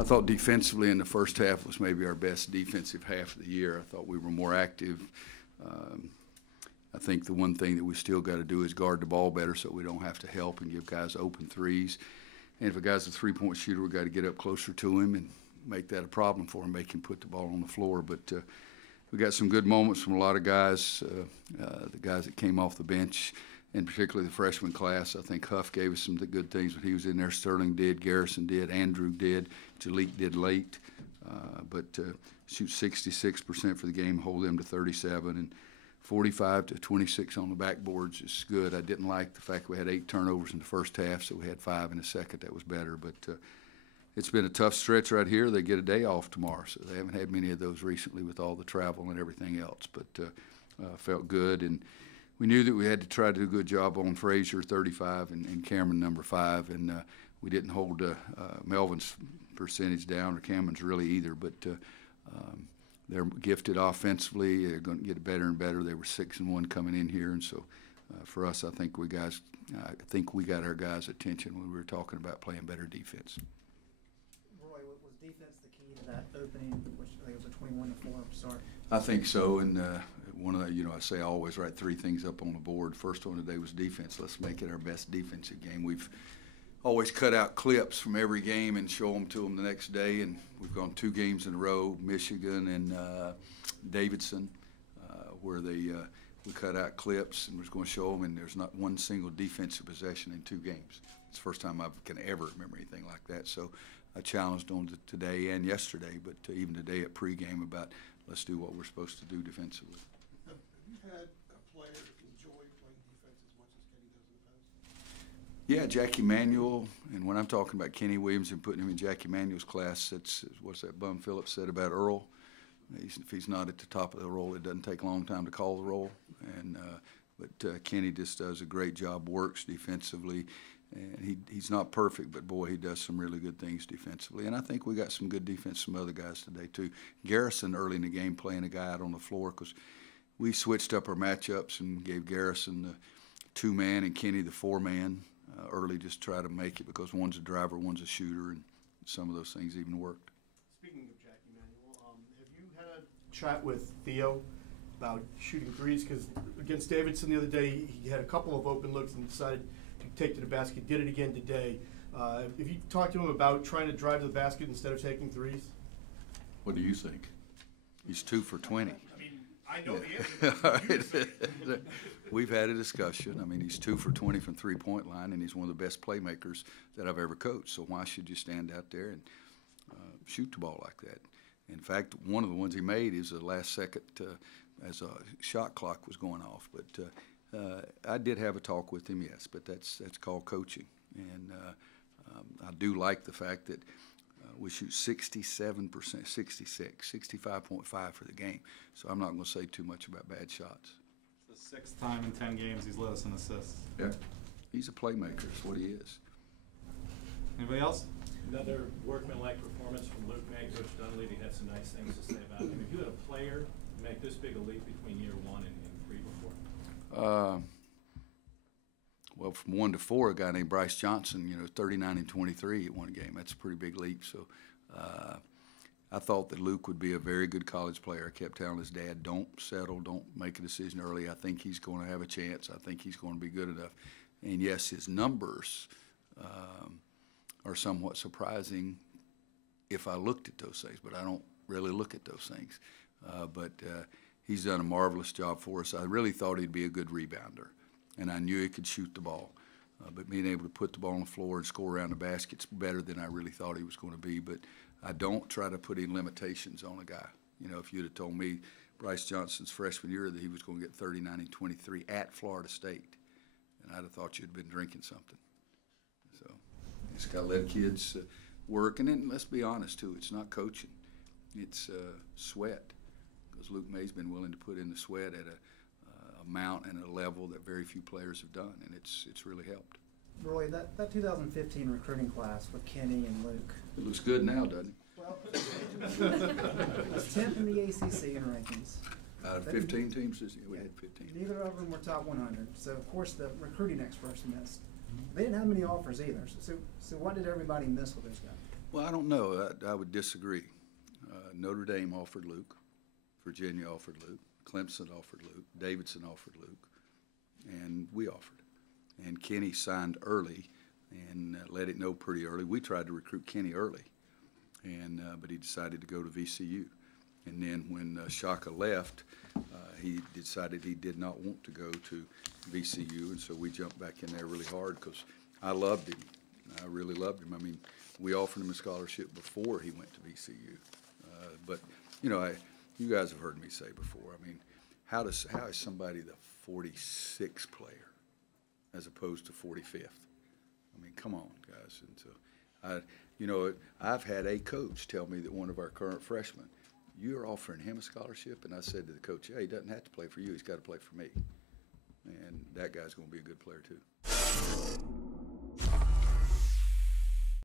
I thought defensively in the first half was maybe our best defensive half of the year. I thought we were more active. I think the one thing that we still got to do is guard the ball better so we don't have to help and give guys open threes. And if a guy's a three-point shooter, we got to get up closer to him and make that a problem for him, make him put the ball on the floor. But we got some good moments from a lot of guys, the guys that came off the bench, and particularly the freshman class. I think Huff gave us some good things when he was in there. Sterling did, Garrison did, Andrew did, Jalik did late. But shoot 66% for the game, hold them to 37, and 45 to 26 on the backboards is good. I didn't like the fact we had 8 turnovers in the first half, so we had 5 in the second. That was better. But it's been a tough stretch right here. They get a day off tomorrow, so they haven't had many of those recently with all the travel and everything else. But felt good, and we knew that we had to try to do a good job on Frazier, 35, and Cameron, number 5, and we didn't hold Melvin's percentage down, or Cameron's really either. But they're gifted offensively. They're going to get better and better. They were 6-1 coming in here, and so for us, I think we got our guys' attention when we were talking about playing better defense. Roy, was defense the key to that opening, which I think was a 21-4 start? I think so, and one of the, I say I always write 3 things up on the board. First one today was defense. Let's make it our best defensive game. We've always cut out clips from every game and show them to them the next day, and we've gone 2 games in a row, Michigan and Davidson, where we cut out clips and was going to show them, and there's not one single defensive possession in 2 games. It's the first time I can ever remember anything like that. So I challenged on today and yesterday, but even today at pregame about let's do what we're supposed to do defensively. Have you had a player enjoy playing defense as much as Kenny does in the past? Yeah, Jackie Manuel, and when I'm talking about Kenny Williams and putting him in Jackie Manuel's class, that's what's that Bum Phillips said about Earl. If he's not at the top of the roll, it doesn't take a long time to call the roll. And but Kenny just does a great job, works defensively, and he's not perfect, but boy, he does some really good things defensively. And I think we got some good defense from other guys today too. Garrison early in the game playing a guy out on the floor because we switched up our matchups and gave Garrison the 2-man and Kenny the 4-man early, just try to make it because one's a driver, one's a shooter, and some of those things even worked. Speaking of Jackie Manuel, have you had a chat with Theo about shooting threes? Because against Davidson the other day, he had a couple of open looks and decided to take to the basket, did it again today. Have you talked to him about trying to drive to the basket instead of taking threes? What do you think? He's 2 for 20. I mean, I know the answer. We've had a discussion. I mean, he's 2 for 20 from three-point line, and he's one of the best playmakers that I've ever coached. So why should you stand out there and shoot the ball like that? In fact, one of the ones he made is the last second as a shot clock was going off. But I did have a talk with him, yes, but that's called coaching. And I do like the fact that we shoot 67%, 65.5 for the game. So I'm not going to say too much about bad shots. It's the 6th time in 10 games he's led us in assists. Yeah, he's a playmaker. That's what he is. Anybody else? Another workmanlike performance from Luke Maye. Coach Dunleavy had some nice things to say about him. If you had a player make this big a leap between year 1 and 3 before? Well, from 1 to 4, a guy named Bryce Johnson, 39 and 23 at one game. That's a pretty big leap. So I thought that Luke would be a very good college player. I kept telling his dad, don't settle, don't make a decision early. I think he's going to have a chance. I think he's going to be good enough. And, yes, his numbers are somewhat surprising if I looked at those things, but I don't really look at those things. But he's done a marvelous job for us. I really thought he'd be a good rebounder, and I knew he could shoot the ball. But being able to put the ball on the floor and score around the basket's better than I really thought he was going to be. But I don't try to put any limitations on a guy. If you'd have told me Bryce Johnson's freshman year that he was going to get 39 and 23 at Florida State, and I'd have thought you'd been drinking something. So you just got to let kids work. And then let's be honest, too, it's not coaching. It's sweat. Because Luke Maye's been willing to put in the sweat at a amount and a level that very few players have done, and it's really helped. Roy, that 2015 recruiting class with Kenny and Luke. It looks good now, doesn't it? Well, it was 10th in the ACC in rankings. Out of 15 teams this year, we had 15. Neither of them were top 100. So, of course, the recruiting experts missed. They didn't have many offers either. So what did everybody miss with those guys? Well, I don't know. I would disagree. Notre Dame offered Luke. Virginia offered Luke. Clemson offered Luke. Davidson offered Luke. And we offered. And Kenny signed early and let it know pretty early. We tried to recruit Kenny early, and but he decided to go to VCU. And then when Shaka left, he decided he did not want to go to VCU, and so we jumped back in there really hard because I loved him. I really loved him. I mean, we offered him a scholarship before he went to VCU. But, you know, you guys have heard me say before, I mean, how is somebody the 46th player as opposed to 45th? I mean, come on, guys. And so, you know, I've had a coach tell me that one of our current freshmen, you're offering him a scholarship? And I said to the coach, hey, he doesn't have to play for you. He's got to play for me. And that guy's going to be a good player, too.